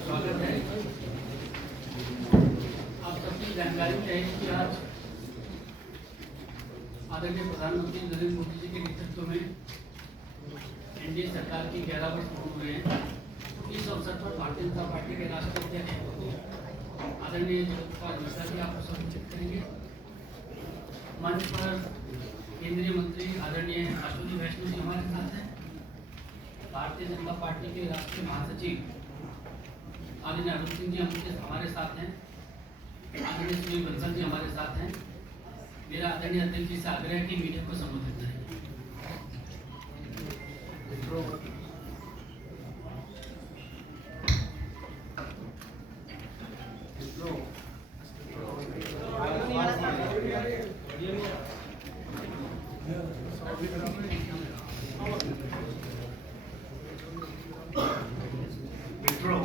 स्वागत है। आप सबकी जानकारी चाहिए कि आज आदरणीय प्रधानमंत्री नरेंद्र मोदी जी के नेतृत्व में एनडीए सरकार की 11 वर्ष पूर्ण हुए हैं। इस अवसर पर भारतीय जनता पार्टी के राष्ट्रीय अध्यक्ष आदरणीय जगत प्रकाश नड्डा जी आपको संबोधित करेंगे। मंच पर केंद्रीय मंत्री आदरणीय अश्विनी वैष्णव जी हमारे साथ हैं। भारतीय जनता पार्टी के राष्ट्रीय महासचिव आदरणीय अरुण सिंह जी हमारे साथ हैं। आदरणीय सुनील बंसल जी हमारे साथ हैं। मेरा आदरणीय अध्यक्ष जी से आग्रह है कि मीडिया को संबोधित करें। मित्रों,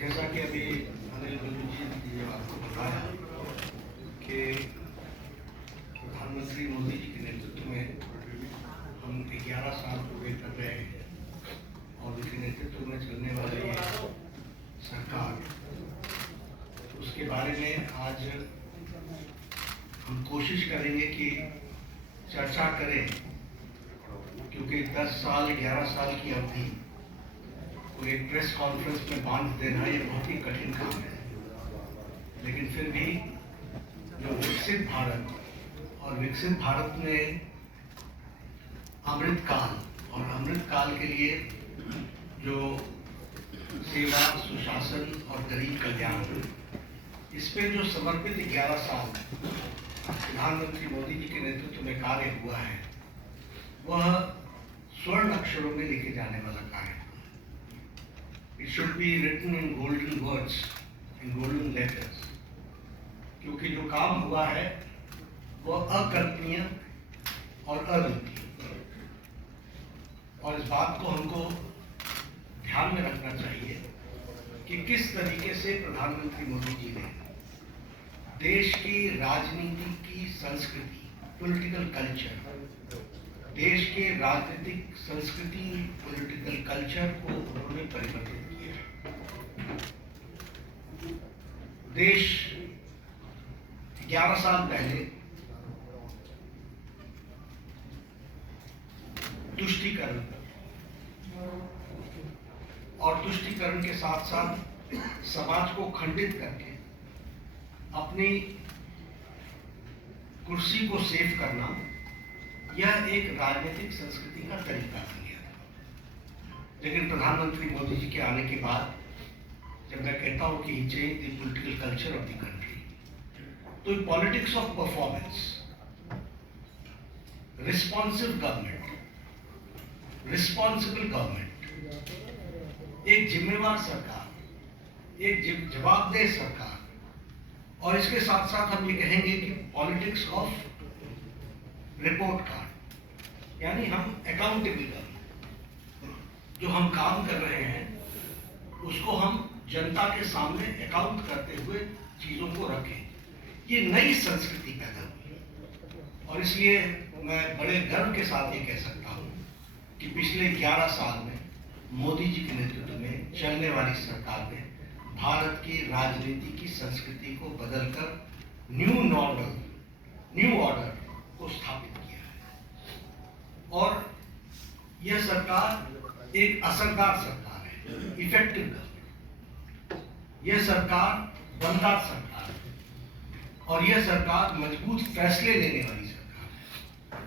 जैसा कि अभी अनिल बलू जी ने आपको बताया कि प्रधानमंत्री मोदी जी के नेतृत्व में हम 11 साल पूरे कर रहे हैं और उनके नेतृत्व में चलने वाली ये सरकार, उसके बारे में आज हम कोशिश करेंगे कि चर्चा करें, क्योंकि 10 साल 11 साल की अवधि को एक प्रेस कॉन्फ्रेंस में बांध देना ये बहुत ही कठिन काम है। लेकिन फिर भी जो विकसित भारत और विकसित भारत में अमृतकाल और अमृतकाल के लिए जो सेवा, सुशासन और गरीब कल्याण, इस पे जो समर्पित 11 साल प्रधानमंत्री मोदी जी के नेतृत्व में कार्य हुआ है, वह स्वर्ण अक्षरों में लिखे जाने वाला कार्य। It should be written in golden words, in golden letters, क्योंकि जो काम हुआ है वह अकल्पनीय और अद्वितीय, और इस बात को हमको ध्यान में रखना चाहिए कि किस तरीके से प्रधानमंत्री मोदी जी ने देश की राजनीति की संस्कृति, पॉलिटिकल कल्चर, देश के राजनीतिक संस्कृति, पॉलिटिकल कल्चर को उन्होंने परिवर्तित किया। देश 11 साल पहले तुष्टीकरण और तुष्टीकरण के साथ साथ समाज को खंडित करके अपनी कुर्सी को सेव करना, यह एक राजनीतिक संस्कृति का तरीका बन गया था। लेकिन प्रधानमंत्री मोदी जी के आने के बाद जब मैं कहता हूं कि he change the political culture of the country, तो politics of performance, responsive government, responsible government, एक जिम्मेवार सरकार, एक जवाबदेह सरकार, और इसके साथ साथ हम ये कहेंगे कि पॉलिटिक्स ऑफ रिपोर्ट कार्ड, यानी हम अकाउंटेबल करें, जो हम काम कर रहे हैं उसको हम जनता के सामने अकाउंट करते हुए चीजों को रखें। ये नई संस्कृति पैदा हुई, और इसलिए मैं बड़े गर्व के साथ ये कह सकता हूँ कि पिछले 11 साल में मोदी जी के नेतृत्व में चलने वाली सरकार ने भारत की राजनीति की संस्कृति को बदलकर न्यू नॉर्मल, न्यू ऑर्डर को स्थापित किया है। और यह सरकार एक असरदार सरकार है, इफेक्टिव गवर्नमेंट। यह सरकार दमदार सरकार है, और यह सरकार मजबूत फैसले लेने वाली सरकार है,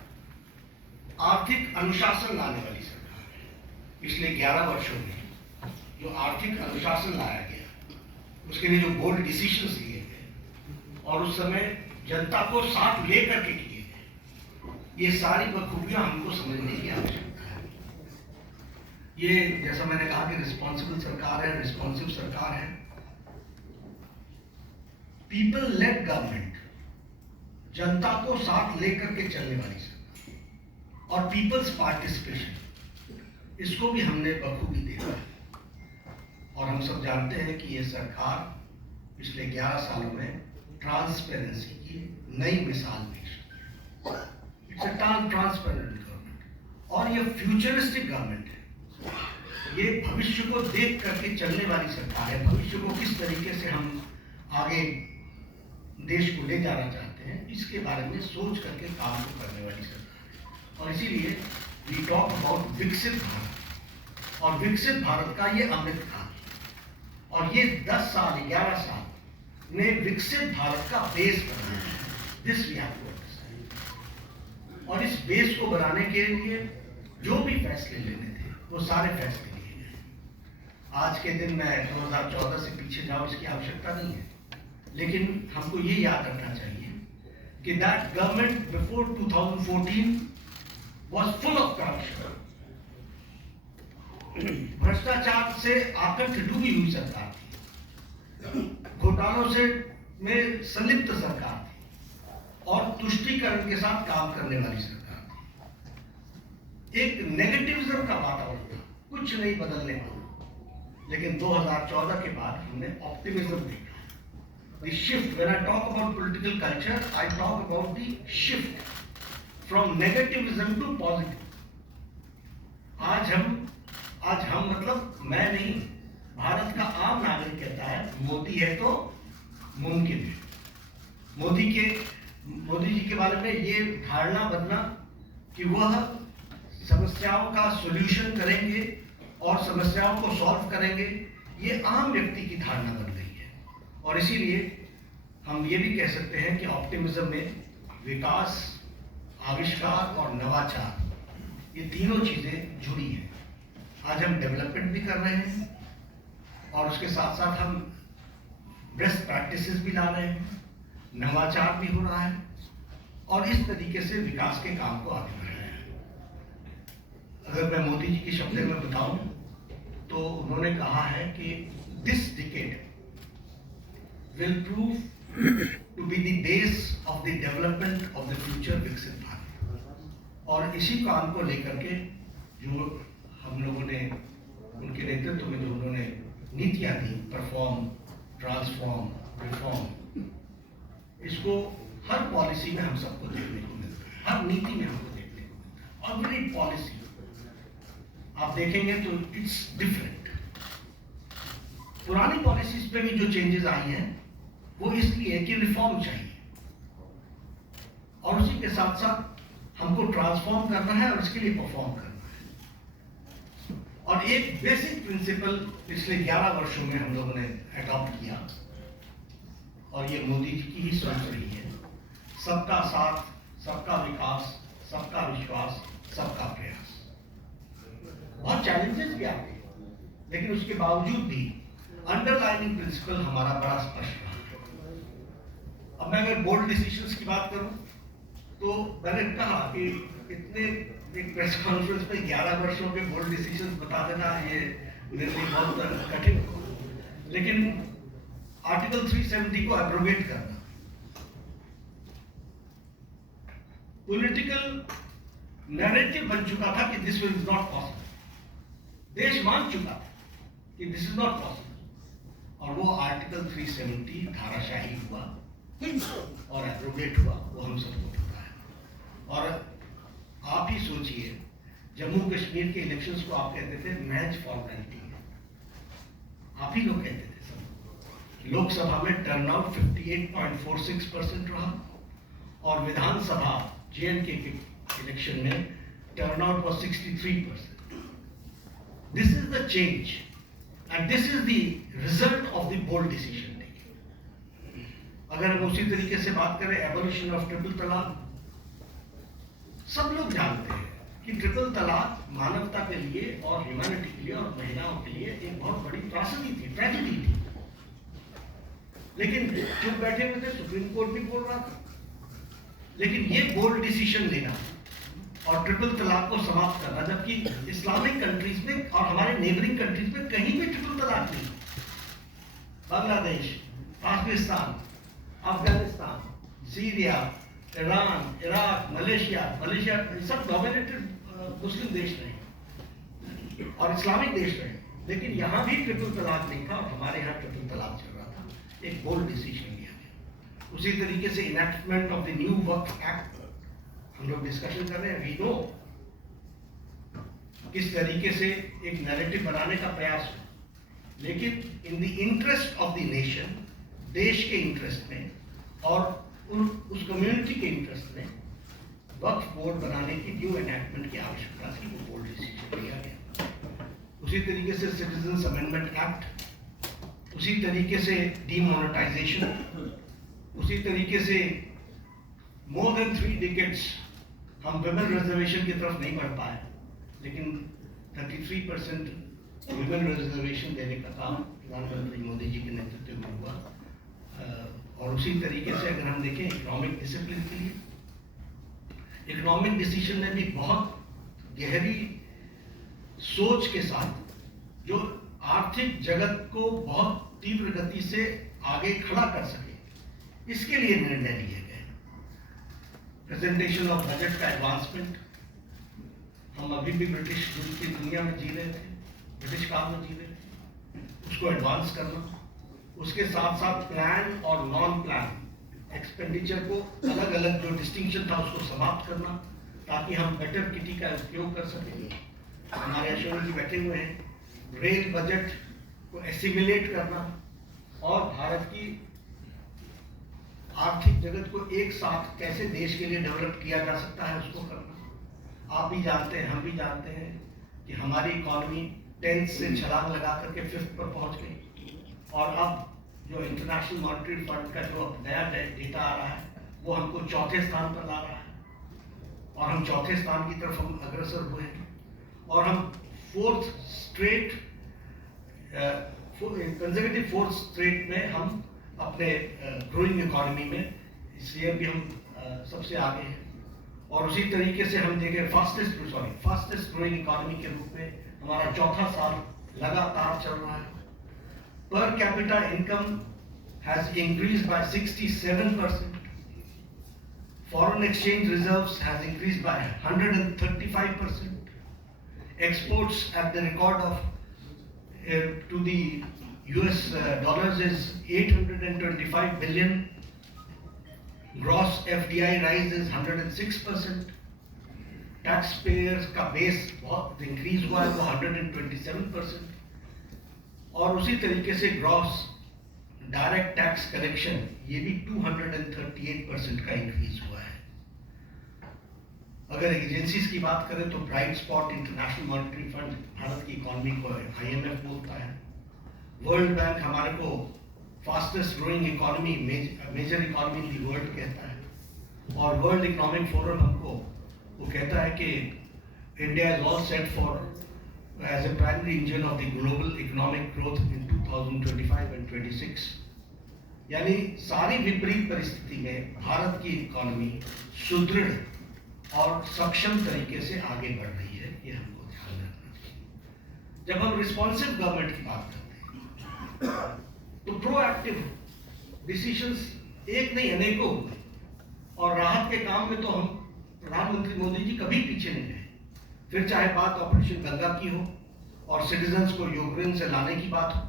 आर्थिक अनुशासन लाने वाली सरकार है। पिछले 11 वर्षों में जो आर्थिक अनुशासन लाया गया, उसके लिए जो बोल्ड डिसीजंस लिए गए, और उस समय जनता को साथ लेकर के किए गए। ये सारी बखूबियां हमको समझने की आवश्यकता है। ये जैसा मैंने कहा कि रिस्पॉन्सिबल सरकार है, रिस्पॉन्सिव सरकार है, पीपल लेड गवर्नमेंट, जनता को साथ लेकर के चलने वाली सरकार, और पीपल्स पार्टिसिपेशन, इसको भी हमने बखूबी देखा है। और हम सब जानते हैं कि ये सरकार पिछले 11 सालों में ट्रांसपेरेंसी की नई मिसाल पेश की। इट्स अ ट्रांसपेरेंट गवर्नमेंट, और ये फ्यूचरिस्टिक गवर्नमेंट है। ये भविष्य को देख करके चलने वाली सरकार है। भविष्य को किस तरीके से हम आगे देश को ले जाना चाहते हैं, इसके बारे में सोच करके काम करने वाली सरकार है। और इसीलिए वी टॉक अबाउट विकसित भारत, और विकसित भारत का ये अमृत काल, और ये 10 साल 11 साल ने विकसित भारत का बेस बनाया है। This we have to understand. और इस बेस को बनाने के लिए जो भी फैसले लेने थे वो सारे फैसले लिए गए। आज के दिन मैं 2014 से पीछे जाऊं, इसकी आवश्यकता नहीं है, लेकिन हमको ये याद रखना चाहिए कि that government before 2014 was full of corruption। भ्रष्टाचार से आकंठ डूबी हुई सरकार थी, घोटालों से में संलिप्त सरकार थी, और तुष्टीकरण के साथ काम करने वाली सरकार थी। एक नेगेटिविज्म का वातावरण था, कुछ नहीं बदलने वाला। लेकिन 2014 के बाद हमने ऑप्टिमिज्म देखा। The shift, when I talk about political culture, I talk about the shift from negativism to positive। आज हम मतलब मैं नहीं, भारत का आम नागरिक कहता है मोदी है तो मुमकिन है। मोदी जी के बारे में ये धारणा बनना कि वह समस्याओं का सॉल्यूशन करेंगे और समस्याओं को सॉल्व करेंगे, ये आम व्यक्ति की धारणा बन गई है। और इसीलिए हम ये भी कह सकते हैं कि ऑप्टिमिज्म में विकास, आविष्कार और नवाचार, ये तीनों चीजें जुड़ी हैं। आज हम डेवलपमेंट भी कर रहे हैं, और उसके साथ साथ हम बेस्ट प्रैक्टिसेस भी ला रहे हैं, नवाचार भी हो रहा है, और इस तरीके से विकास के काम को आगे बढ़ा रहे हैं। अगर मैं मोदी जी की शब्दों में बताऊं तो उन्होंने कहा है कि this decade will prove to be the base of the development of the future विकसित भारत। और इसी काम को लेकर के जो हम लोगों ने उनके नेतृत्व में जो उन्होंने नीतियां दी, परफॉर्म, ट्रांसफॉर्म, रिफॉर्म, इसको हर पॉलिसी में हम सबको देखने को मिलता है, हर नीति में हमको देखने को मिलता है। एवरी पॉलिसी आप देखेंगे तो इट्स डिफरेंट। पुरानी पॉलिसीज पे भी जो चेंजेस आई हैं वो इसलिए कि रिफॉर्म चाहिए, और उसी के साथ साथ हमको ट्रांसफॉर्म करना है और इसके लिए परफॉर्म करना है। और एक बेसिक प्रिंसिपल पिछले 11 वर्षों में हम लोगों ने अडॉप्ट किया, और ये मोदी जी की ही सोच रही है, सबका साथ, सबका विकास, सबका विश्वास, सबका प्रयास। बहुत चैलेंजेस भी आते हैं, लेकिन उसके बावजूद भी अंडरलाइनिंग प्रिंसिपल हमारा बड़ा स्पष्ट रहा। अब मैं अगर बोल्ड डिसीजंस की बात करूं तो मैंने कहा कि इतने एक प्रेस कॉन्फ्रेंस में 11 वर्षों के बोल्ड डिसीजंस बता देना ये मेरे लिए बहुत कठिन हो, लेकिन आर्टिकल 370 को एब्रोगेट करना, पॉलिटिकल नैरेटिव बन चुका था कि दिस इज नॉट पॉसिबल। देश मान चुका था कि दिस इज नॉट पॉसिबल, और वो आर्टिकल 370 धाराशाही हुआ और एब्रोगेट हुआ, वो हम सबको पता है। और आप ही सोचिए, जम्मू कश्मीर के इलेक्शंस को आप कहते थे मैच फॉर्मेलिटी है, आप ही लोग कहते थे सब। लोकसभा में टर्नआउट 58.46% रहा, और विधानसभा JNK के इलेक्शन में turnout was 63%। This is the change, and this is the result of the bold decision taking. अगर हम उसी तरीके से बात करें एबोलिशन ऑफ ट्रिपल तलाक, सब लोग जानते हैं कि ट्रिपल तलाक मानवता के लिए और ह्यूमैनिटी के लिए और महिलाओं के लिए एक बहुत बड़ी त्रासदी थी, ट्रेजेडी थी। लेकिन चुप बैठे हुए थे, सुप्रीम कोर्ट भी बोल रहा था, लेकिन ये बोल्ड डिसीजन लेना और ट्रिपल तलाक को समाप्त करना, जबकि इस्लामिक कंट्रीज में और हमारे नेबरिंग कंट्रीज में कहीं भी ट्रिपल तलाक नहीं। Bangladesh, Pakistan, Afghanistan, Syria, Iran, Iraq, Malaysia सब डोमिनेटेड मुस्लिम देश रहे और इस्लामिक देश रहे, लेकिन यहाँ भी ट्रिपल तलाक नहीं था और हमारे यहाँ ट्रिपल तलाक चल रहा था। एक बोल्ड डिसीजन लिया गया। उसी तरीके से enactment of the new Waqf act हम लोग डिस्कशन कर रहे हैं। वी नो किस तरीके से एक नैरेटिव बनाने का प्रयास हो, लेकिन in the interest of the nation, देश के इंटरेस्ट में और उस कम्युनिटी के इंटरेस्ट में वक्फ बोर्ड बनाने की न्यू एनैक्टमेंट की आवश्यकता थी, वो बोल्ड डिसीजन लिया गया। उसी तरीके से सिटीजन्स अमेंडमेंट एक्ट, उसी तरीके से डीमोनेटाइजेशन, उसी तरीके से मोर देन 3 डिकेड्स हम विमेन रिजर्वेशन की तरफ नहीं बढ़ पाए, लेकिन 33% विमेन रिजर्वेशन देने का काम प्रधानमंत्री मोदी जी के नेतृत्व में हुआ। और उसी तरीके से अगर हम देखें इकोनॉमिक डिसिप्लिन के लिए, इकोनॉमिक डिसीजन ने भी बहुत गहरी सोच के साथ जो आर्थिक जगत को बहुत तीव्र गति से आगे खड़ा कर सके, इसके लिए निर्णय लिए गए। प्रेजेंटेशन ऑफ बजट का एडवांसमेंट, हम अभी भी ब्रिटिश की दुनिया में जी रहे थे, ब्रिटिश काल में जी रहे थे, उसको एडवांस करना, उसके साथ साथ प्लान और नॉन प्लान एक्सपेंडिचर को अलग अलग जो डिस्टिंक्शन था उसको समाप्त करना, ताकि हम बेटर किटी का उपयोग कर सकें। हमारे अशोक जी बैठे हुए हैं। रेल बजट को एसिमिलेट करना और भारत की आर्थिक जगत को एक साथ कैसे देश के लिए डेवलप किया जा सकता है उसको करना। आप भी जानते हैं, हम भी जानते हैं कि हमारी इकॉनमी 10th से छलांग लगा करके 5th पर पहुंच गई, और अब जो इंटरनेशनल मॉनेटरी फंड का जो नया डेटा आ रहा है वो हमको 4थे स्थान पर ला रहा है, और हम 4थे स्थान की तरफ हम अग्रसर हुए हैं, और हम 4th straight conservative 4th straight में हम अपने ग्रोइंग इकोनॉमी में, इसलिए भी हम सबसे आगे हैं। और उसी तरीके से हम देखें फास्टेस्ट ग्रोइंग इकोनॉमी के रूप में हमारा 4था साल लगातार चल रहा है। Per capita income has increased by 67%. Foreign exchange reserves has increased by 135%. Exports at the record of to the US dollars is 825 billion. Gross FDI rise is 106%. Taxpayers का base बहुत increase हुआ है, वो 127%. और उसी तरीके से ग्रॉस डायरेक्ट टैक्स कलेक्शन ये भी 238% का इंक्रीज हुआ है। अगर एजेंसीज की बात करें तो bright spot international monetary fund Bharat की इकोनॉमी को IMF बोलता है, वर्ल्ड बैंक हमारे को fastest growing economy, major economy in the world कहता है, और वर्ल्ड इकोनॉमिक फोरम हमको वो कहता है कि India is all set for as a primary engine of the global economic growth in 2025 and 26। यानी सारी विपरीत परिस्थिति में भारत की इकोनॉमी सुदृढ़ और सक्षम तरीके से आगे बढ़ रही है, ये हमको ध्यान रखना चाहिए। जब हम रिस्पॉन्सिव गवर्नमेंट की बात करते हैं तो प्रोएक्टिव डिसीजंस एक नहीं अनेकों हुए, और राहत के काम में तो हम प्रधानमंत्री मोदी जी कभी पीछे नहीं रहे। फिर चाहे बात ऑपरेशन गंगा की हो और सिटीजन्स को यूक्रेन से लाने की बात हो,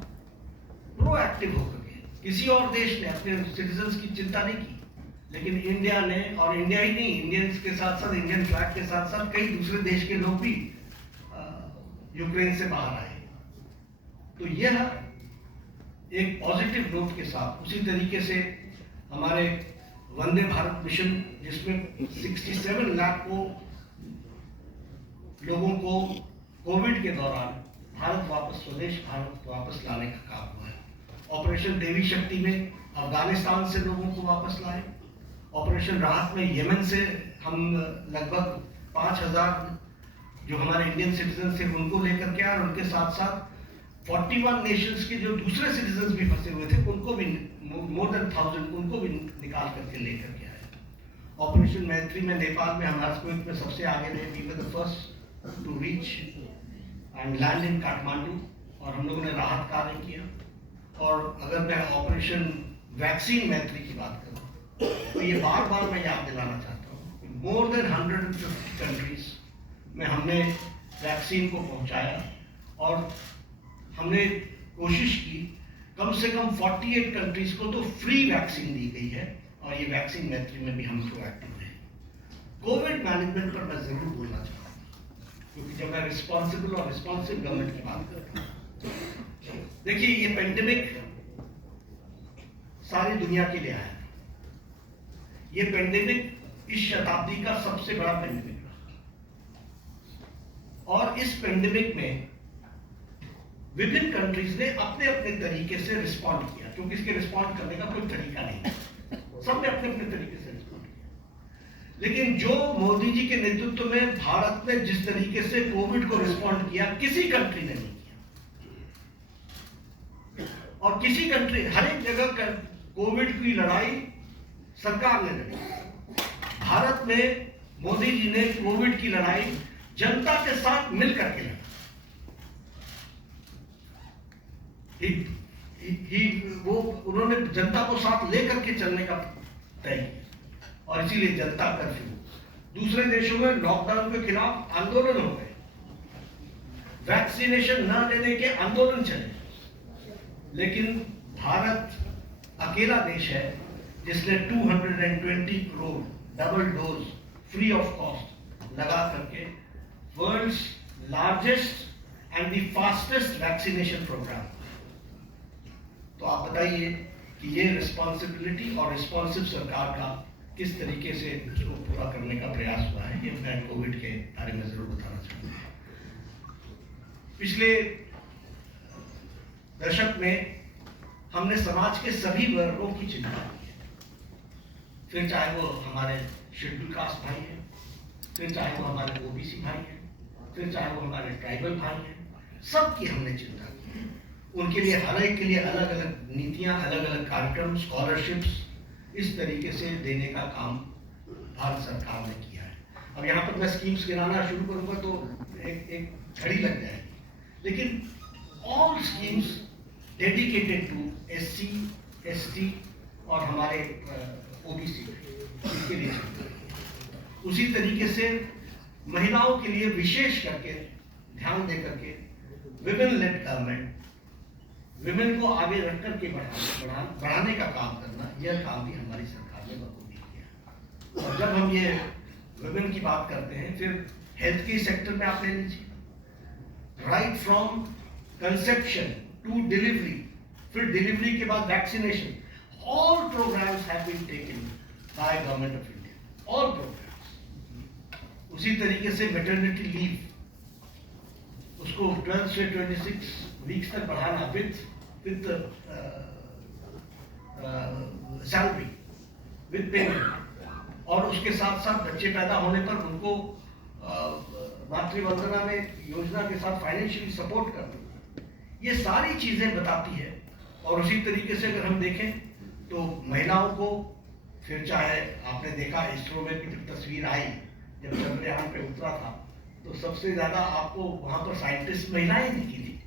प्रोएक्टिव होकर के किसी और देश ने अपने सिटीजन्स की चिंता नहीं की, लेकिन इंडिया ने, और इंडिया ही नहीं, इंडियंस के साथ साथ, इंडियन फ्लैग के साथ साथ कई दूसरे देश के लोग भी यूक्रेन से बाहर आए। तो यह एक पॉजिटिव नोट के साथ, उसी तरीके से हमारे वंदे भारत मिशन जिसमें 67 लाख लोगों को कोविड के दौरान भारत वापस, स्वदेश भारत वापस लाने का काम हुआ है। ऑपरेशन देवी शक्ति में अफगानिस्तान से लोगों को वापस लाए, ऑपरेशन राहत में यमन से हम लगभग 5000 जो हमारे इंडियन सिटीजन थे उनको लेकर के आए, और उनके साथ साथ 41 नेशंस के जो दूसरे सिटीजन भी फंसे हुए थे उनको भी, मोर देन 1000 उनको भी निकाल करके लेकर के आए। ऑपरेशन मैत्री में नेपाल में हमारे स्क्विड में सबसे आगे रहे, we were the first to reach and land in Kathmandu, और हम लोगों ने राहत कार्य किया। और अगर मैं ऑपरेशन वैक्सीन मैत्री की बात करूं तो ये बार बार मैं याद दिलाना चाहता हूँ, मोर देन 150 कंट्रीज में हमने वैक्सीन को पहुंचाया, और हमने कोशिश की कम से कम 48 कंट्रीज को तो फ्री वैक्सीन दी गई है, और ये वैक्सीन मैत्री में भी हम प्रोएक्टिव हैं। कोविड मैनेजमेंट पर मैं जरूर बोलना चाहूँगा, क्योंकि जब मैं रिस्पॉन्सिबल और रिस्पॉन्सिव गवर्नमेंट की बात करता हूँ, देखिए ये पेंडेमिक सारी दुनिया के लिए आया है। ये पेंडेमिक इस शताब्दी का सबसे बड़ा पेंडेमिक रहा, और इस पेंडेमिक में विभिन्न कंट्रीज ने अपने अपने तरीके से रिस्पॉन्ड किया, क्योंकि इसके रिस्पॉन्ड करने का कोई तरीका नहीं, सबने अपने अपने तरीके से रिस्पॉन्ड किया। लेकिन जो मोदी जी के नेतृत्व में भारत ने जिस तरीके से कोविड को रिस्पॉन्ड किया, किसी कंट्री ने नहीं किया। और किसी कंट्री, हर एक जगह कोविड की लड़ाई सरकार ने लड़ी, भारत में मोदी जी ने कोविड की लड़ाई जनता के साथ मिलकर के लड़ा। वो उन्होंने जनता को साथ लेकर के चलने का तय किया, और इसीलिए जनता कर्फ्यू। दूसरे देशों में लॉकडाउन के खिलाफ आंदोलन हो गए, वैक्सीनेशन न लेने के आंदोलन चले, लेकिन भारत अकेला देश है जिसने 220 crore double dose free of cost लगा करके world's largest and the fastest vaccination programme. तो आप बताइए कि ये रिस्पॉन्सिबिलिटी और रिस्पॉन्सिव सरकार का किस तरीके से उसको पूरा करने का प्रयास हुआ है, ये मैं कोविड के बारे में जरूर बताना चाहूँगा। पिछले दशक में हमने समाज के सभी वर्गों की चिंता की है, फिर चाहे वो हमारे शेड्यूल कास्ट भाई हैं, फिर चाहे वो हमारे ओबीसी भाई हैं, फिर चाहे वो हमारे ट्राइबल भाई हैं, सबकी हमने चिंता की है। उनके लिए हर एक के लिए अलग अलग नीतियां, अलग अलग कार्यक्रम, स्कॉलरशिप्स इस तरीके से देने का काम भारत सरकार ने किया है। अब यहाँ पर मैं स्कीम्स गिनाना शुरू करूंगा तो एक घड़ी लग जाएगी, लेकिन all schemes dedicated to SC, ST और हमारे OBC के लिए। उसी तरीके से महिलाओं के लिए विशेष करके ध्यान दे करके विमेन लेड गवर्नमेंट, विमेन को आगे रख करके बढ़ाने का काम करना, यह काम भी हमारी सरकार ने बखूबी किया। और जब हम ये विमेन की बात करते हैं, फिर हेल्थ के सेक्टर में आप ले लीजिए, right from conception to delivery, फिर डिलीवरी के बाद vaccination, all programmes have been taken by government of India, all programmes. उसी तरीके से मैटरनिटी लीव, उसको 12 से 26 वीक्स तक बढ़ाना विद सैलरी, विद पेमेंट, और उसके साथ साथ बच्चे पैदा होने पर उनको मातृवंदना में योजना के साथ फाइनेंशियली सपोर्ट करना, ये सारी चीजें बताती है। और उसी तरीके से अगर हम देखें तो महिलाओं को, फिर चाहे आपने देखा इसरो में भी जब तस्वीर आई, जब चंद्रयान पे उतरा था, तो सबसे ज्यादा आपको वहां पर साइंटिस्ट महिलाएं दिखी थी।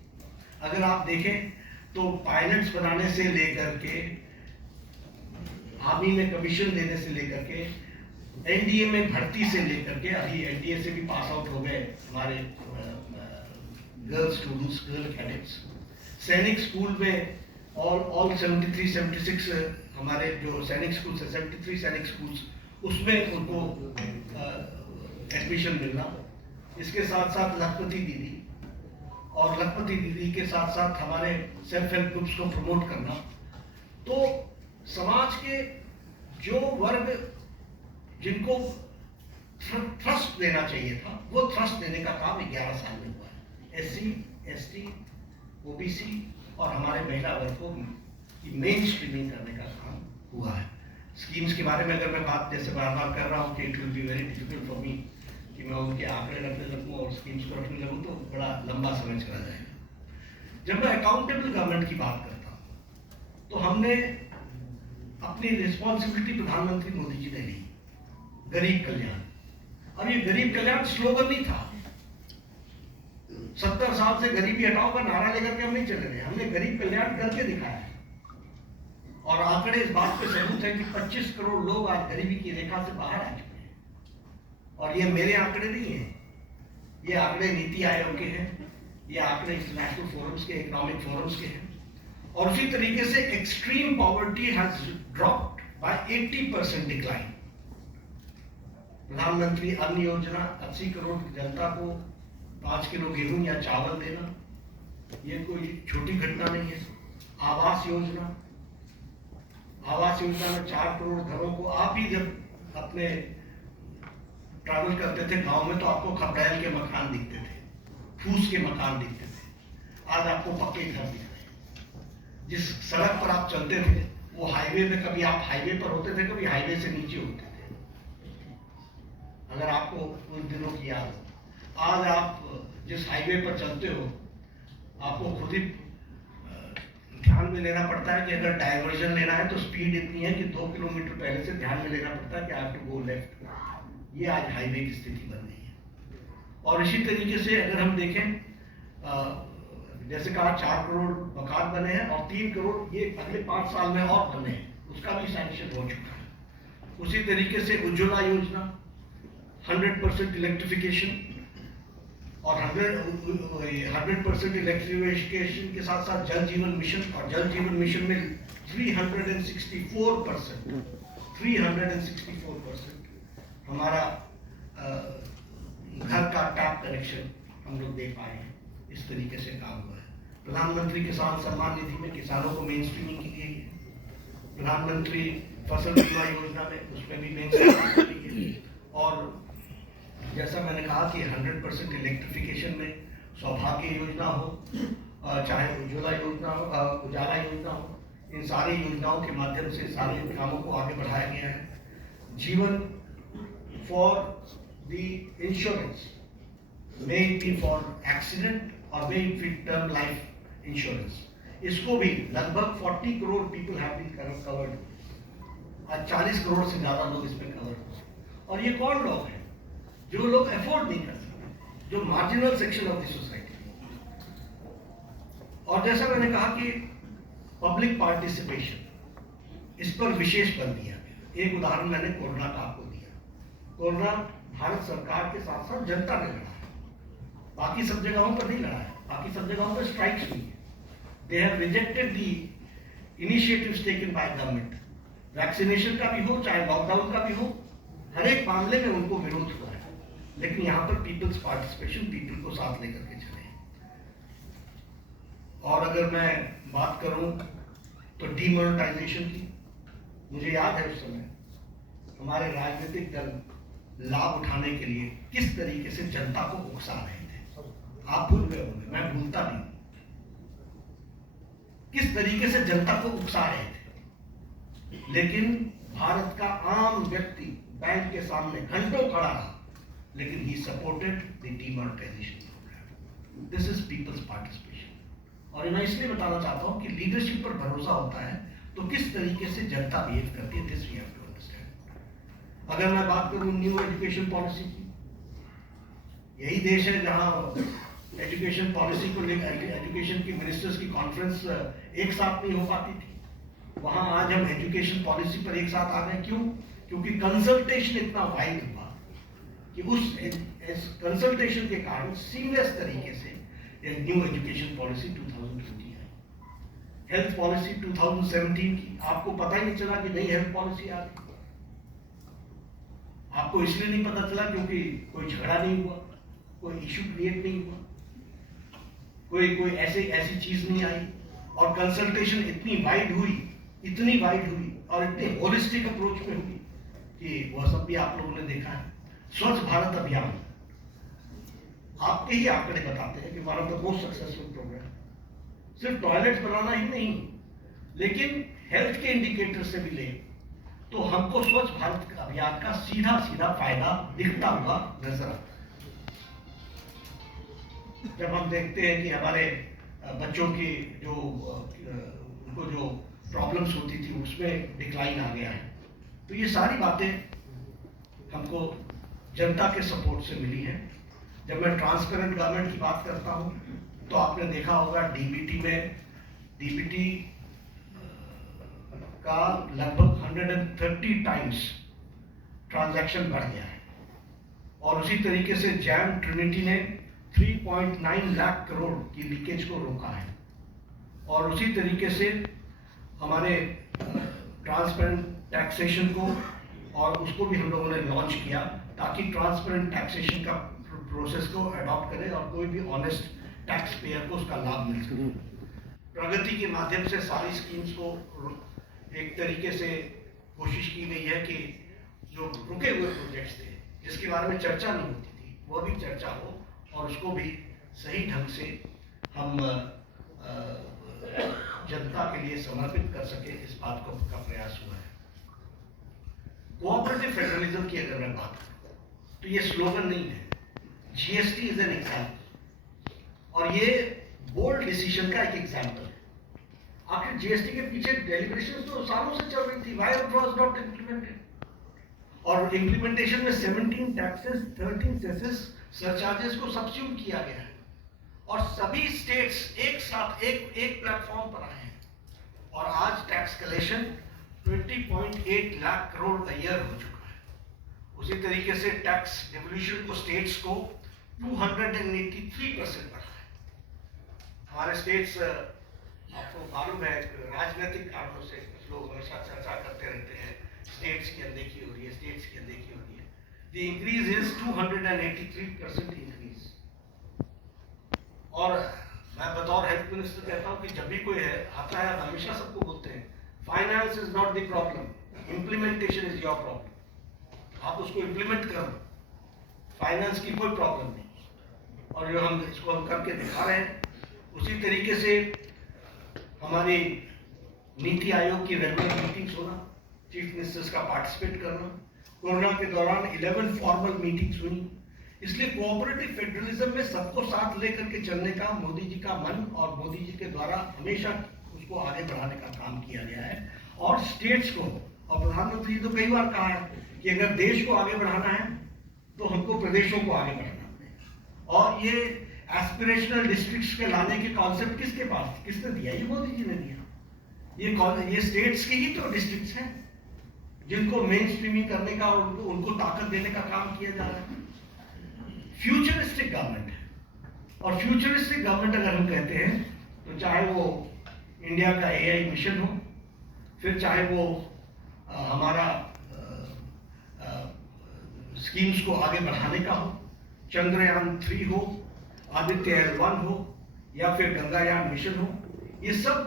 अगर आप देखें तो पायलट्स बनाने से लेकर के, आर्मी में कमीशन देने से लेकर के, NDA में भर्ती से लेकर के, अभी NDA से भी पास आउट हो गए हमारे गर्ल स्टूडेंट्स, गर्ल कैडेट्स, सैनिक स्कूल में ऑल 73-76 हमारे जो सैनिक स्कूल है, 73 सैनिक स्कूल्स, उसमें उनको एडमिशन मिलना। इसके साथ साथ लखपति दीदी, और लखपति दीदी के साथ साथ हमारे सेल्फ हेल्प ग्रुप्स को प्रमोट करना। तो समाज के जो वर्ग जिनको थ्रस्ट देना चाहिए था, वो थ्रस्ट देने का काम 11 साल में हुआ है। SC, ST, OBC और हमारे महिला वर्ग को मेन स्ट्रीमिंग करने का काम हुआ है। स्कीम्स के बारे में अगर मैं बात जैसे बार बार कर रहा हूँ कि it will be very difficult for me कि मैं उनके आंकड़े रखने लगूँ और स्कीम्स को रखने लगूँ तो बड़ा लंबा समय चला जाएगा। जब मैं अकाउंटेबल गवर्नमेंट की बात करता हूँ तो हमने अपनी रिस्पॉन्सिबिलिटी प्रधानमंत्री मोदी जी ने ली, गरीब कल्याण। अब ये गरीब कल्याण स्लोगन नहीं था। 70 साल से गरीबी हटाओ का नारा लेकर के हम नहीं चले रहे, हमने गरीब कल्याण करके दिखाया है। और आंकड़े इस बात पे सबूत है कि 25 करोड़ लोग आज गरीबी की रेखा से बाहर आ चुके हैं। और ये मेरे आंकड़े नहीं है, ये आंकड़े नीति आयोग के हैं, ये आंकड़े इंटरनेशनल फोरम्स के, इकोनॉमिक फोरम्स के हैं। और उसी तरीके से extreme poverty has dropped by 80% decline. प्रधानमंत्री अन्न योजना 80 करोड़ जनता को 5 किलो गेहूं या चावल देना, ये कोई छोटी घटना नहीं है। आवास योजना में 4 करोड़ घरों को, आप ही जब अपने ट्रैवल करते थे गांव में तो आपको खपड़ैल के मकान दिखते थे, फूस के मकान दिखते थे, आज आपको पक्के घर दिख रहे हैं। जिस सड़क पर आप चलते थे वो हाईवे पे, कभी आप हाईवे पर होते थे, कभी हाईवे से नीचे होते थे, अगर आपको उन दिनों की याद हो। आज आप जिस हाईवे पर चलते हो आपको खुद ही ध्यान में लेना पड़ता है कि अगर डाइवर्जन लेना है तो स्पीड इतनी है कि 2 किलोमीटर पहले से ध्यान में लेना पड़ता है कि आप टू गो लेफ्ट। ये आज हाईवे की स्थिति बन गई है। और इसी तरीके से अगर हम देखें, जैसे कहा 4 करोड़ मकान बने हैं और 3 करोड़ ये अगले 5 साल में और बने हैं, उसका भी सैंक्शन हो चुका है। उसी तरीके से उज्ज्वला योजना 100% इलेक्ट्रिफिकेशन, और 100% इलेक्ट्रिफिकेशन के साथ साथ जल जीवन मिशन, और जल जीवन मिशन में 364% हमारा घर का टैप कनेक्शन हम लोग दे पाए हैं। इस तरीके से काम हुआ है। प्रधानमंत्री किसान सम्मान निधि में किसानों को मेन स्ट्रीमिंग की गई है। प्रधानमंत्री फसल बीमा योजना में उसमें भी मेन स्ट्रीमिंग की गई है। और जैसा मैंने कहा कि 100% इलेक्ट्रिफिकेशन में सौभाग्य योजना हो, चाहे उज्ज्वला योजना हो, उजाला योजना हो, इन सारी योजनाओं के माध्यम से सारे कामों को आगे बढ़ाया गया है। जीवन for the insurance, may it be for accident और may it be term life insurance, इसको भी लगभग 40 crore people have been covered. आज 40 करोड़ से ज्यादा लोग इसमें कवर्ड। और ये कौन लोग हैं? जो लोग अफोर्ड नहीं कर सकते, जो marginal section of the society. और जैसा मैंने कहा कि पब्लिक पार्टिसिपेशन, इस पर विशेष बल दिया गया। एक उदाहरण मैंने कोरोना का आपको दिया। कोरोना भारत सरकार के साथ साथ जनता ने लड़ा है, बाकी सब जगहों पर नहीं लड़ा है, बाकी सब जगहों पर स्ट्राइक्स हुई है। They have rejected the initiatives taken by government. Vaccination का भी हो चाहे लॉकडाउन का भी हो, हर एक मामले में उनको विरोध हुआ है। लेकिन यहाँ पर पीपल्स पार्टिसिपेशन, पीपल को साथ लेकर के चले। और अगर मैं बात करूं तो डीमोनेटाइजेशन की, मुझे याद है उस समय हमारे राजनीतिक दल लाभ उठाने के लिए किस तरीके से जनता को उकसा रहे थे। आप भूल गए होंगे, मैं भूलता नहीं, किस तरीके से जनता को उकसा रहे थे। लेकिन भारत का आम व्यक्ति बैंक के सामने घंटों खड़ा रहा, लेकिन he supported the demonetization program. This is people's participation. और मैं इसलिए बताना चाहता हूँ कि लीडरशिप पर भरोसा होता है तो किस तरीके से जनता बिहेव करती है, this we have to understand. अगर मैं बात करूँ न्यू एजुकेशन पॉलिसी की, यही देश है जहाँ एजुकेशन पॉलिसी को लेकर एजुकेशन की मिनिस्टर्स की कॉन्फ्रेंस एक साथ नहीं हो पाती थी, वहाँ आज हम एजुकेशन पॉलिसी पर एक साथ आ गए। क्यों? क्योंकि कंसल्टेशन इतना वाइड हुआ कि उस कंसल्टेशन के कारण सीरियस तरीके से न्यू एजुकेशन पॉलिसी 2020 आई। हेल्थ पॉलिसी 2017 की, आपको पता ही नहीं चला कि नई हेल्थ पॉलिसी आ गई। आपको इसलिए नहीं पता चला क्योंकि कोई झगड़ा नहीं हुआ, कोई इशू क्रिएट नहीं हुआ, कोई ऐसी चीज नहीं आई। और कंसल्टेशन इतनी वाइड हुई और इतनी होलिस्टिक अप्रोच में हुई कि वह सब भी आप लोगों ने देखा है। स्वच्छ भारत अभियान, आपके ही आंकड़े बताते हैं कि one of the most successful programme. सिर्फ टॉयलेट्स बनाना ही नहीं, लेकिन हेल्थ के इंडिकेटर से भी ले तो हमको स्वच्छ भारत अभियान का सीधा फायदा दिखता हुआ नजर आता है। जब हम देखते हैं कि हमारे बच्चों की उनको जो प्रॉब्लम्स होती थी उसमें डिक्लाइन आ गया है, तो ये सारी बातें हमको जनता के सपोर्ट से मिली है। जब मैं ट्रांसपेरेंट गवर्नमेंट की बात करता हूँ तो आपने देखा होगा डीबीटी का लगभग 130 टाइम्स ट्रांजैक्शन बढ़ गया है। और उसी तरीके से जैम ट्रिनिटी ने 3.9 लाख करोड़ की लीकेज को रोका है। और उसी तरीके से हमारे ट्रांसपेरेंट टैक्सेशन को और उसको भी हम लोगों ने लॉन्च किया ताकि ट्रांसपेरेंट टैक्सेशन का प्रोसेस को अडॉप्ट करें और कोई भी ऑनेस्ट टैक्स पेयर को उसका लाभ मिल सके। प्रगति के माध्यम से सारी स्कीम्स को एक तरीके से कोशिश की गई है कि जो रुके हुए प्रोजेक्ट्स थे जिसके बारे में चर्चा नहीं होती थी वो भी चर्चा हो और उसको भी सही ढंग से हम जनता के लिए समर्पित कर सके, इस बात का प्रयास हुआ है। कोऑपरेटिव फेडरलिज्म की अगर मैं बात करूं तो ये स्लोगन नहीं है, जीएसटी इज एन एग्जाम्पल और ये बोल्ड डिसीजन का एक एग्जाम्पल है। आखिर जीएसटी के पीछे डेलिब्रेशन तो सालों से चल रही थी, why it was not implemented. और इम्प्लीमेंटेशन में 17 टैक्सेस, 13 सेसेस, सरचार्जेस को सब्स्यूम किया गया है और सभी स्टेट्स एक साथ एक प्लेटफॉर्म पर आए हैं और आज टैक्स कलेक्शन 20.8 लाख करोड़ का ईयर हो चुका है। उसी तरीके से टैक्स डिवोल्यूशन को स्टेट्स को 283% बढ़ा है। हमारे स्टेट्स आपको मालूम है राजनीतिक कारणों से लोग हमेशा चर्चा करते रहते हैं, स्टेट्स की अनदेखी हो रही है, स्टेट्स की अनदेखी हो रही है। The increase is 283% increase. और मैं बतौर हेल्थ मिनिस्टर कहता हूं कि जब भी कोई आता है, आप हमेशा सबको बोलते हैं finance is not the problem, implementation is your problem. आप उसको इम्प्लीमेंट करो, फाइनेंस की कोई प्रॉब्लम नहीं। और जो हम इसको हम करके दिखा रहे हैं, उसी तरीके से हमारी नीति आयोग की रेगुलर मीटिंग्स होना, चीफ मिनिस्टर्स का पार्टिसिपेट करना, कोरोना के दौरान 11 फॉर्मल मीटिंग्स हुई। इसलिए कोऑपरेटिव फेडरलिज्म में सबको साथ लेकर के चलने का मोदी जी का मन और मोदी जी के द्वारा हमेशा उसको आगे बढ़ाने का काम किया गया है। और स्टेट्स को, और प्रधानमंत्री जी तो कई बार कहा है कि अगर देश को आगे बढ़ाना है तो हमको प्रदेशों को आगे बढ़ाना है। और ये एस्पिरेशनल डिस्ट्रिक्ट्स के लाने के कॉन्सेप्ट किसने दिया? ये मोदी जी ने दिया। ये स्टेट्स के ही तो डिस्ट्रिक्ट्स हैं जिनको मेन स्ट्रीमिंग करने का और उनको ताकत देने का काम किया जा रहा है। फ्यूचरिस्टिक गवर्नमेंट है। और फ्यूचरिस्टिक गवर्नमेंट अगर हम कहते हैं तो चाहे वो इंडिया का एआई मिशन हो, फिर चाहे वो हमारा स्कीम्स को आगे बढ़ाने का हो, चंद्रयान 3 हो, आदित्य L1 हो या फिर गंगायान मिशन हो, ये सब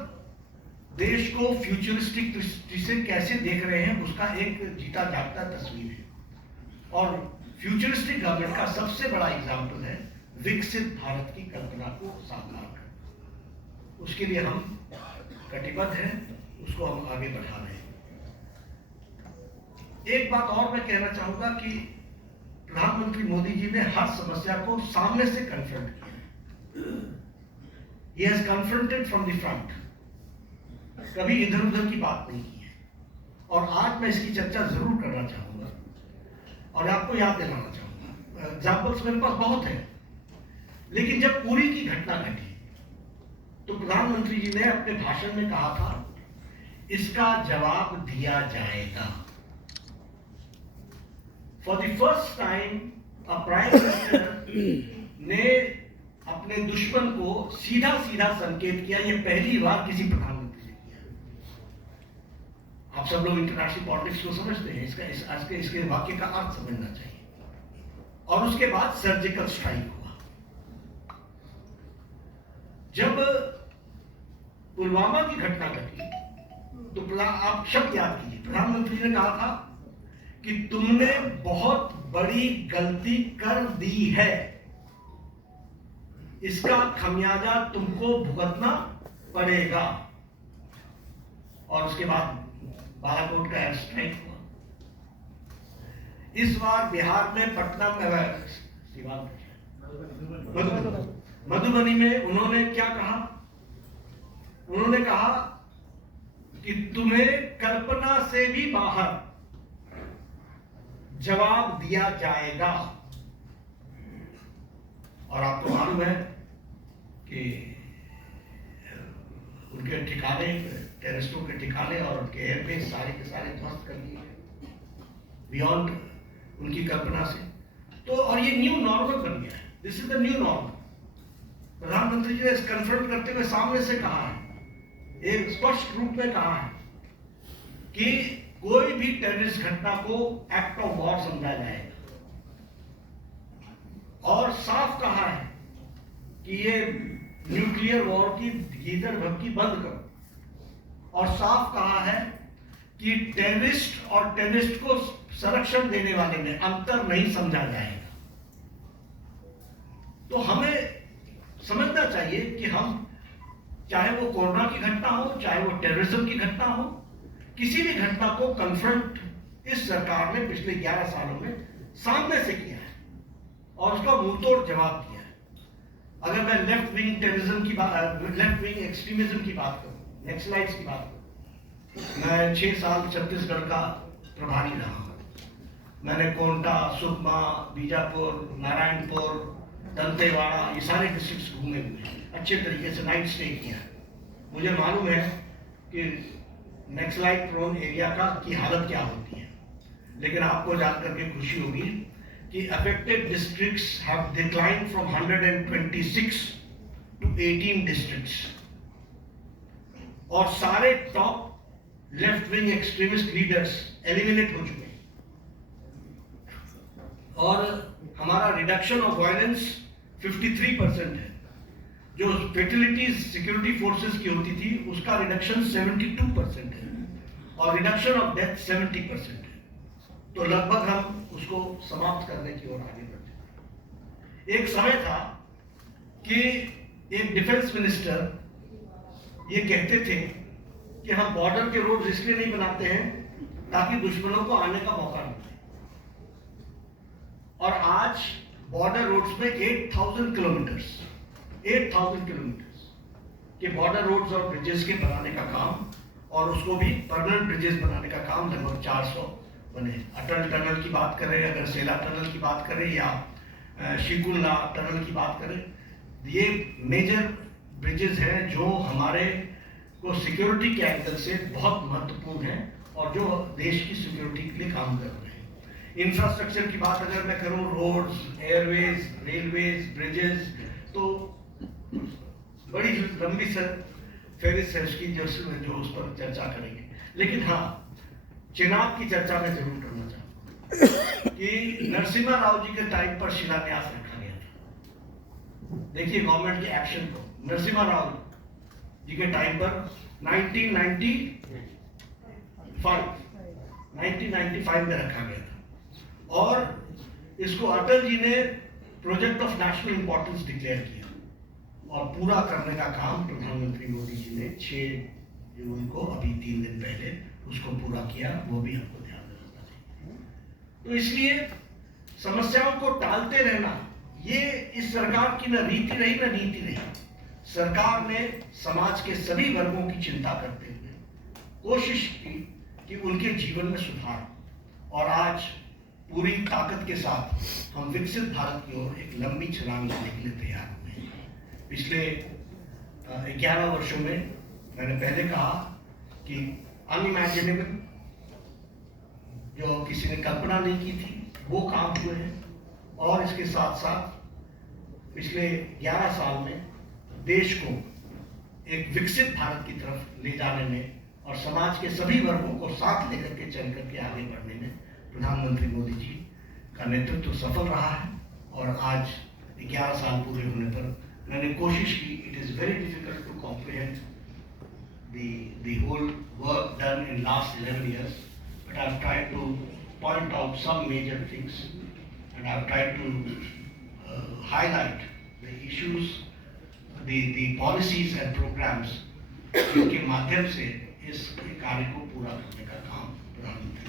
देश को फ्यूचरिस्टिक दृष्टि से कैसे देख रहे हैं उसका एक जीता जागता तस्वीर है। और फ्यूचरिस्टिक गवर्नमेंट का सबसे बड़ा एग्जाम्पल है विकसित भारत की कल्पना को साकार करना। उसके लिए हम कटिबद्ध हैं, उसको हम आगे बढ़ा रहे हैं। एक बात और मैं कहना चाहूंगा कि प्रधानमंत्री मोदी जी ने हर समस्या को सामने से कन्फ्रंट किया। He has confronted from the front, कभी इधर उधर की बात नहीं की है। और आज मैं इसकी चर्चा जरूर करना चाहूंगा और आपको याद दिलाना चाहूंगा। एग्जाम्पल्स मेरे पास बहुत है, लेकिन जब पूरी की घटना घटी तो प्रधानमंत्री जी ने अपने भाषण में कहा था इसका जवाब दिया जाएगा। For the first time a prime minister ने अपने दुश्मन को सीधा सीधा संकेत किया। यह पहली बार किसी प्रधानमंत्री ने किया। आप सब लोग इंटरनेशनल पॉलिटिक्स को समझते हैं, इसके वाक्य का अर्थ समझना चाहिए। और उसके बाद सर्जिकल स्ट्राइक हुआ। जब पुलवामा की घटना घटी तो आप शब्द याद कीजिए, प्रधानमंत्री ने कहा था कि तुमने बहुत बड़ी गलती कर दी है, इसका खमियाजा तुमको भुगतना पड़ेगा। और उसके बाद बालाकोट का एयर स्ट्राइक हुआ। इस बार बिहार में पटना में मधुबनी में उन्होंने क्या कहा? उन्होंने कहा कि तुम्हें कल्पना से भी बाहर जवाब दिया जाएगा। और आपको मालूम है कि उनके ठिकाने, टेररिस्टों के ठिकाने और उनके एयरबेस सारे के सारे ध्वस्त कर दिए बियॉन्ड उनकी कल्पना से। तो और ये न्यू नॉर्मल बन गया है, this is the new normal. प्रधानमंत्री जी ने इस कन्फ्रंट करते हुए सामने से कहा है, एक स्पष्ट रूप में कहा है कि कोई भी टेररिस्ट घटना को एक्ट ऑफ वॉर समझा जाएगा, और साफ कहा है कि ये न्यूक्लियर वॉर की गीदड़ भक्की बंद करो, और साफ कहा है कि टेररिस्ट और टेररिस्ट को संरक्षण देने वाले में अंतर नहीं समझा जाएगा। तो हमें समझना चाहिए कि हम, चाहे वो कोरोना की घटना हो, चाहे वो टेररिज्म की घटना हो, किसी भी घटना को कन्फ्रंट इस सरकार ने पिछले 11 सालों में सामने से किया है और उसका मुंहतोड़ जवाब दिया है। अगर मैं लेफ्ट विंग टेररिज्म की बात, लेफ्ट विंग एक्सट्रीमिज्म की बात करूं, नक्सलाइट्स की बात करूं, मैं 6 साल छत्तीसगढ़ का प्रभारी रहा हूं। मैंने कोंटा, सुकमा, बीजापुर, नारायणपुर, दंतेवाड़ा, ये सारे डिस्ट्रिक्ट्स घूमे हुए हैं, अच्छे तरीके से नाइट स्टे किया है। मुझे मालूम है कि नक्सलाइट प्रोन एरिया की हालत क्या होती है, लेकिन आपको जानकर के खुशी होगी कि affected districts have declined from 126 to 18 districts, और सारे top left wing extremist leaders eliminate हो चुके हैं, और हमारा रिडक्शन ऑफ वायलेंस 53% है। जो फेटिलिटीज सिक्योरिटी फोर्सेस की होती थी उसका रिडक्शन 72% है, और रिडक्शन ऑफ डेथ 70% है। तो लगभग हम उसको समाप्त करने की ओर आगे बढ़ते। एक समय था कि एक डिफेंस मिनिस्टर ये कहते थे कि हम बॉर्डर के रोड इसलिए नहीं बनाते हैं ताकि दुश्मनों को आने का मौका मिले, और आज बॉर्डर रोड्स में 8,000 किलोमीटर्स के बॉर्डर रोड्स और ब्रिजेस के बनाने का काम, और उसको भी परमानेंट ब्रिजेस बनाने का काम लगभग 400 बने। अटल टनल की बात करें, अगर सेला टनल की बात करें, या शिकुल्ला टनल की बात करें, ये मेजर ब्रिजेस हैं जो हमारे को सिक्योरिटी के एंगल से बहुत महत्वपूर्ण है और जो देश की सिक्योरिटी के लिए काम कर रहे हैं। इंफ्रास्ट्रक्चर की बात अगर मैं करूं, रोड्स, एयरवेज, रेलवेज, ब्रिजेस, तो बड़ी लंबी फेरिस्त है उसकी, जो उस पर चर्चा करेंगे। लेकिन हाँ, चेनाब की चर्चा मैं जरूर करना चाहूंगा कि नरसिम्हा राव जी के टाइम पर शिलान्यास रखा गया था। देखिए गवर्नमेंट के एक्शन को, नरसिम्हा राव जी के टाइम पर 1995 में रखा गया था, और इसको अटल जी ने project of national importance declare किया, और पूरा करने का काम प्रधानमंत्री मोदी जी ने 6 जून को, अभी 3 दिन पहले, उसको पूरा किया। वो भी हमको ध्यान में रखना चाहिए। तो इसलिए समस्याओं को टालते रहना ये इस सरकार की न रीति रही न नीति रही। सरकार ने समाज के सभी वर्गों की चिंता करते हुए कोशिश की कि उनके जीवन में सुधार, और आज पूरी ताकत के साथ हम विकसित भारत की ओर एक लंबी छलांग लेने के लिए तैयार हुए हैं। पिछले 11 वर्षों में मैंने पहले कहा कि अनइमेजिनेबल, जो किसी ने कल्पना नहीं की थी, वो काम हुए हैं, और इसके साथ साथ पिछले 11 साल में देश को एक विकसित भारत की तरफ ले जाने में और समाज के सभी वर्गों को साथ लेकर के चल करके आगे बढ़ने में प्रधानमंत्री मोदी जी का नेतृत्व सफल रहा है। और आज 11 साल पूरे होने पर मैंने कोशिश की, it is very difficult to comprehend the whole work done in last 11 years, but I've tried to point out some major things, and I've tried to highlight the issues, the policies and programs जिनके माध्यम से इस कार्य को पूरा करने का काम प्रधानमंत्री